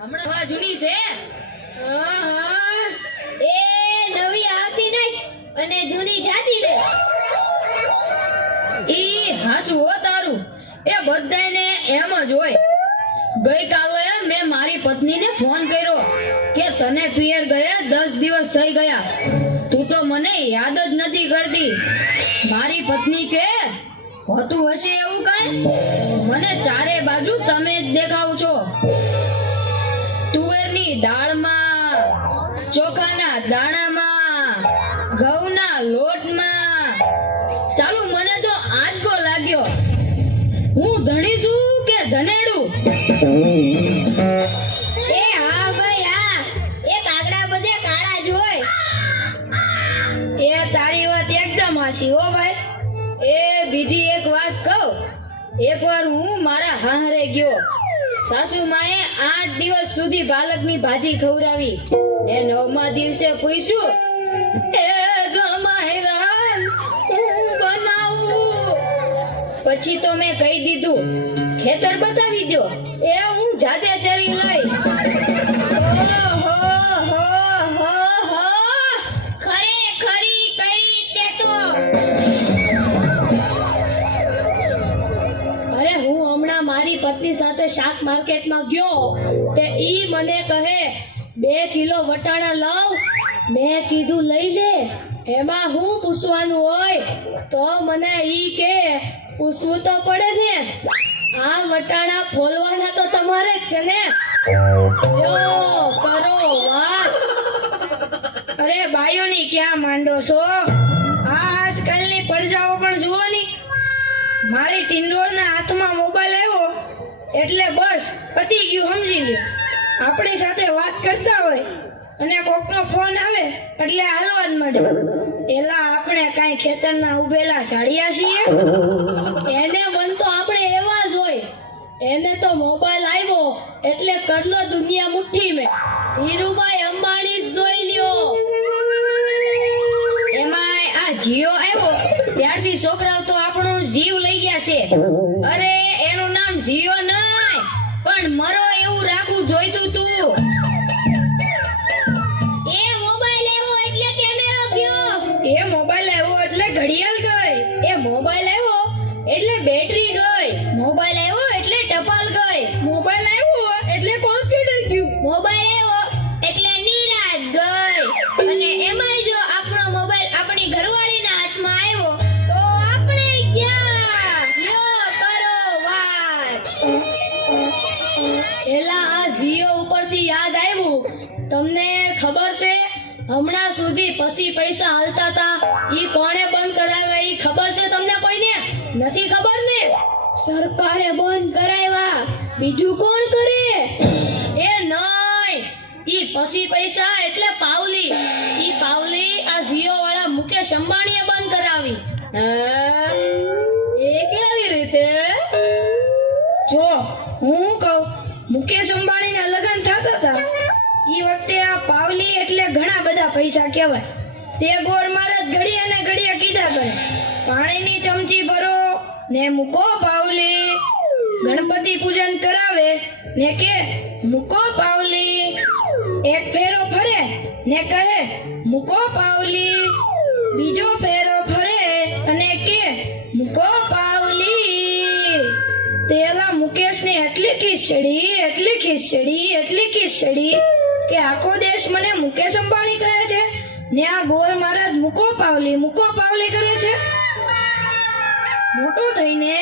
હમણાં જૂની છે. એ નવી આવતી નહીં અને જૂની જાતી રહે. ઈ હાસુ હો તારું. એ બધાને એમ જ હોય. ગઈકાલે મેં મારી પત્નીને ફોન કર્યો કે તને પિયર ગયા 10 દિવસ થઈ ગયા, તું તો મને યાદ જ નથી કરતી. મારી પત્ની કે હોતું હશે એવું કાંઈ? મને ચારે બાજુ તમે જ દેખાવ છો. તુવેરની દાળમાં, ચોખાના દાણામાં, ઘઉંના લોટમાં. ચાલુ મને તો આંચકો લાગ્યો. હું ધણી છું કે ધનેડું? એ હા ભાઈ હા, એ કાગડા બધે કાળા જ હોય. એ તારી વાત એકદમ હાચી હો ભાઈ. એ બીજી એક વાત કહું. એકવાર હું મારા હાહરે ગયો. સાસુ માએ 8 દિવસ સુધી પાલકની ભાજી ખવડાવી. એ 9મા દિવસે પૂછ્યું, એ જમાઈરાલ હું બનાવું? પછી તો મેં કહી દીધું, ખેતર બતાવી દો, એ હું જાતે ચરી લઈશ. ખરેખરી કરી તે તો. અરે હું હમણાં મારી પત્ની સાથે શાક માર્કેટમાં ગયો તે ઈ મને કહે 2 કિલો વટાણા લાવ. મેં કીધું લઈ લે, એમાં હું પૂછવાનું હોય? તો મને ઈ કે પૂછવું તો પડે ને, આ વટાણા ફોલવાના તો તમારે જ છે ને. લ્યો કરો વાત. અરે બાયોની ક્યાં માંડો છો? આજકાલની પડજાઓ પણ જુઓ ની. મારી ટિંડોળના હાથમાં મોબાઈલ આવ્યો એટલે બસ પતી ગયું, સમજી લ્યો. આપણી સાથે વાત કરતા હોય અને કોકનો ફોન આવે એટલે હાલવા જ મળે. એલા આપણે કાંઈ ખેતરના ઉભેલા ઝાડિયા છીએ? એને મન તો આપણે એવા જ હોય. એને તો મોબાઈલ આવ્યો એટલે કરલો દુનિયા મુઠ્ઠી મેં. ધીરુભાઈ અંબાણી જ જોઈ લ્યો. એમાંય આ જીઓ આવ્યો ત્યારથી છોકરાઓ તો આપણો જીવ લઈ ગયા છે. અરે એનું નામ જીઓ નહીં પણ મરો એવું રાખવું જોઈતું તું. એ મોબાઈલ આવ્યો એટલે કેમેરો ગયો. એ મોબાઈલ આવ્યો એટલે ઘડિયાળ ગઈ. એ મોબાઈલ આવ્યો એટલે બેટરી ગઈ. મોબાઈલ આવ્યો એટલે ટપાલ ગઈ. મોબાઈલ આવ્યો એટલે કોમ્પ્યુટર ગયું. મોબાઈલ આવ્યો એટલે નિરાત ગઈ. અને એમાંય જો આપણો મોબાઈલ આપણી ઘરવાળીના હાથમાં આવ્યો તો આપણે ગયા. લ્યો કરો વાત. એલા આ જીઓ ઉપરથી યાદ આવ્યું. તમને ખબર છે હમણાં સુધી પછી પૈસા હાલતા હતા ઈ કોણે બંધ કરાવ્યા? ઈ ખબર છે તમને કોઈને? નથી ખબર ને? સરકારે બંધ કરાવ્યા. બીજું કોણ કરે? એ નહીં, ઈ પછી પૈસા એટલે પાવલી. ઈ પાવલી આ જીઓ વાળા મુકેશ અંબાણીએ બંધ કરાવી. હા, એ કેવી રીતે? જો હું કહું, મુકેશ અંબાણીના લગ્ન થતા હતા ઈ વખતે આ પાવલી એટલે ઘણા બધા પૈસા કહેવાય. તે ગોળ મહારાજ ઘડીએ ને ઘડીએ કીધા કરે, પાણીની ચમચી ભરો ને મૂકો પાવલી. ગણપતિ પૂજન કરાવે ને કે મૂકો પાવલી. એક ફેરો ફરે ને કહે મૂકો પાવલી. બીજો ફેરો ફરે અને કે મૂકો પાવલી. તેલા મુકેશને એટલી ખીચડી કે આખો દેશ મને મુકેશ અંબાણી કહે છે ને આ ગોળ મહારાજ મૂકો પાવલી કરે છે. મોટો થઈને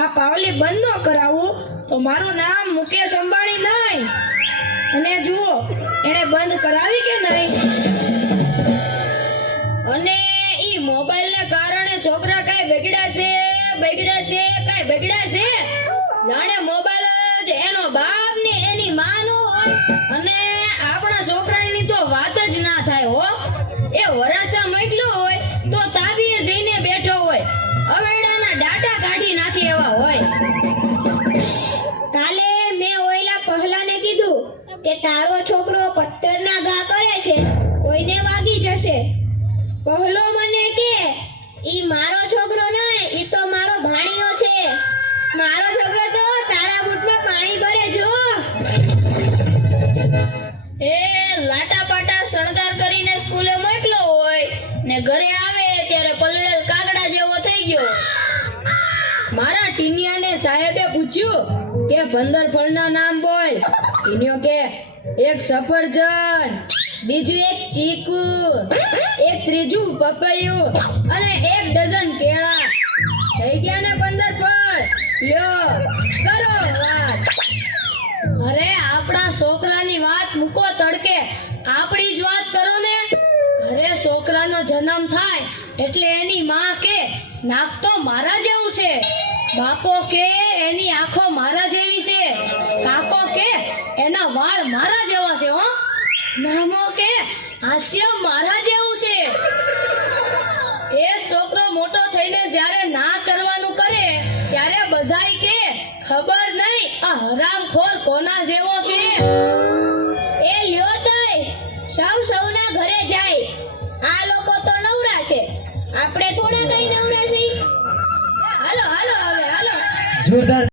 આ પાવલી બંધ ન કરાવું તો મારું નામ મુકેશ અંબાણી નહીં. અને જુઓ એણે બંધ કરાવી કે નહીં. અને ઈ મોબાઈલને કારણે છોકરા કાઈ બગડ્યા છે જાણે મોબાઈલ જ એનો બાપ ને એની માં નો હોય. અને આપણા છોકરાની તો વાત જ ના થાય હો. એ વરાસા મોકલ્યો હોય તો તાબીએ જઈને બેઠો હોય, અવેડાના ડાટા કાઢી નાખી એવા હોય. કાલે મેં ઓયલા પહલાને કીધું કે તારો છોકરો પથ્થરના ઘા કરે છે, કોઈને વાગી જશે. પહલો મને કે ઈ મારો છોકરો નહીં, ઈ તો મારો ભાણિયો છે. મારો છોકરો તો તારા બૂટમાં પાણી ભરે જો. એ લાટા પાટા શણગાર કરીને સ્કૂલે મોકલો હોય ને ઘરે આવે ત્યારે પલળેલ કાગડા જેવો થઈ ગયો. મારા ટીનિયાને સાહેબે પૂછ્યું કે 15 ફળના નામ બોલ. ટીનિયો કે એક સફરજન, બીજું એક ચીકુ, એક ત્રીજું પપૈયું અને 1 ડઝન કેળા. થઈ ગયા ને 15 ફળ. લ્યો કરો વાત. અરે આપણા છોકરાની વાત મૂકો તડકે, આપણી જ વાત કરો ને. ઘરે છોકરાનો જન્મ થાય એટલે એની માં કે નાક તો મારા જેવું છે, બાપો કે એની આંખો મારા જેવી છે, કાકો કે એના વાળ મારા જેવા છે હો, મામો કે હાસ્ય મારા જેવું છે. એ છોકરો મોટો થઈને જ્યારે ના કરવાનું કરે ત્યારે બધાય કે ખબર નહીં આ હરામખોર કોના જેવો છે. એ લ્યો તોય સૌના ઘરે જાય. આ લોકો તો નવરા છે, આપણે થોડા કઈ નવરા છીએ. હાલો હાલો હવે હાલો. જોરદાર